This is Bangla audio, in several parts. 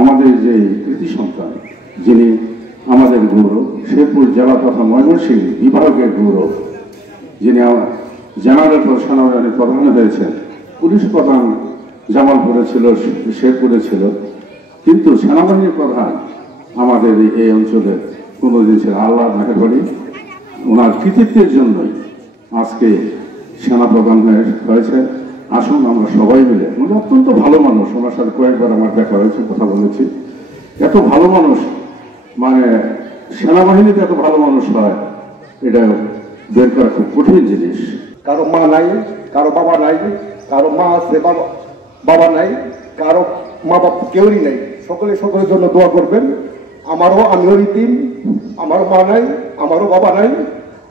আমাদের যে কৃতি সন্তান যিনি আমাদের গৌরব, শেরপুর জেলা তথা ময়মনসিংহ বিভাগের গৌরব, যিনি জেনারেল সেনাবাহিনীর প্রধান হয়েছেন। পুলিশ প্রধান জামালপুরে ছিল, শেরপুরে ছিল, কিন্তু সেনাবাহিনীর প্রধান আমাদের এই অঞ্চলের কোনোদিন ছিল। আল্লাহ মেহেরবানি, ওনার কৃতিত্বের জন্যই আজকে সেনাপ্রধান হয়েছে। আসুন আমরা সবাই মিলে, উনি অত্যন্ত ভালো মানুষ, ওনার সাথে কয়েকবার আমার দেখা হয়েছে, কথা বলেছি। এত ভালো মানুষ, মানে সেনাবাহিনীতে এত ভালো মানুষ হয়, এটা বের করা খুব কঠিন জিনিস। কারো মা নাই, কারো বাবা নাই, কারো মা আছে বাবা নাই, কারো মা বাবা কেউই নাই। সকলের জন্য দোয়া করবেন। আমিও ইতিম, আমারও মা নাই, আমারও বাবা নাই,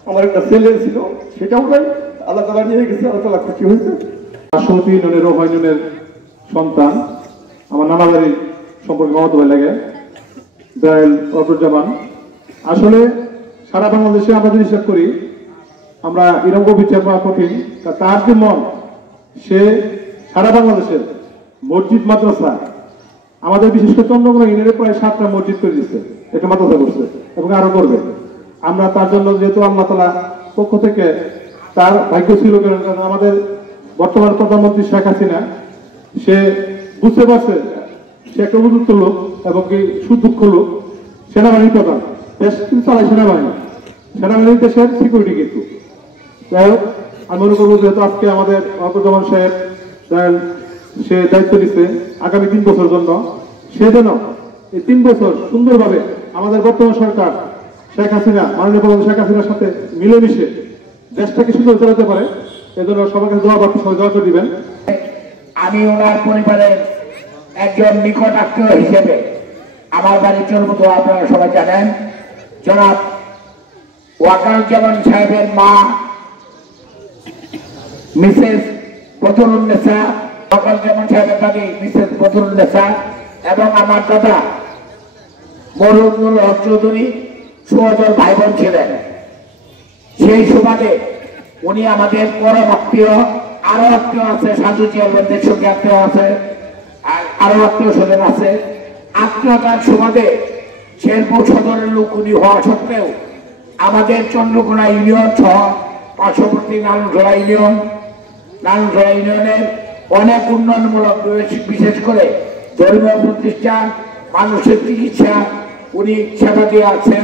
আমার একটা ছেলে ছিল, সেটাও নাই, আল্লাহ তাআলা নিয়ে গেছে, আল্লাহ তাআলা খুশি হয়েছে। আসলতি ইউনিয়নের রোহা ইউনিয়নের সন্তান, আমার নানা বাড়ির সম্পর্কে মামাতো ভাই লাগে, দায়াল অবরুজ্জামান। আসলে সারা বাংলাদেশে আমরা যদি হিসাব করি, আমরা এরকম বিচার পাওয়া কঠিন। তার যে মন, সে সারা বাংলাদেশের মসজিদ মাদ্রাসা, আমাদের বিশেষ করে চন্দ্রকোনা ইউনিয়নে প্রায় 7টা মসজিদ করে দিচ্ছে, একটা মাদ্রাসা করছে এবং আরো করবে। আমরা তার জন্য যেহেতু আল্লাহ তাআলা পক্ষ থেকে তার ভাগ্য ছিল, কারণ আমাদের বর্তমান প্রধানমন্ত্রী শেখ হাসিনা, সে বুঝতে পারছে সে একটা উপযুক্ত লোক এবং কি সুদক্ষ লোক। সেনাবাহিনী প্রধান, দেশ কিন্তু চালায় সেনাবাহিনী দেশের সিকিউরিটি। কিন্তু যাই হোক, আমি মনে করবো যেহেতু আজকে আমাদের অবরুজ্জামান সাহেব সে দায়িত্ব নিচ্ছে আগামী 3 বছর জন্য, সে যেন এই 3 বছর সুন্দরভাবে আমাদের বর্তমান সরকার শেখ হাসিনা, মাননীয় প্রধানমন্ত্রী শেখ হাসিনার সাথে মিলেমিশে দেশটাকে সুন্দর চালাতে পারে। এজন্য সবাইকে দোয়া করে দিবেন। আমি ওনার পরিবারের একজন নিকট আত্মীয় হিসেবে আমার বাড়ি চলবো, আপনারা সবাই জানেন। জনাব ওয়াকারুজ্জামান সাহেবের মা মিসেস বদরুন্নেসা, ওয়াকারুজ্জামান সাহেবের দাদি মিসেস বদরুন্নেসা এবং আমার দাদা মরুনুল হক চৌধুরী সুদর ভাই বোন ছিলেন। সেই সুবাদে উনি আমাদের পরম আত্মীয়। আরো আত্মীয় আছে, সাধু চেয়ারম্যানদের সঙ্গে আত্মীয় আছে, আরো আত্মীয় স্বজন আছে। আত্মীয়তার সুবাদে শেরপুর সদরের লোক উনি হওয়া সত্ত্বেও আমাদের চন্দ্রকোনা ইউনিয়ন সহ পার্শ্ববর্তী নানুরঝোড়া ইউনিয়নের অনেক উন্নয়নমূলক, বিশেষ করে ধর্মীয় প্রতিষ্ঠান, মানুষের চিকিৎসা উনি সেবা দিয়ে আছেন।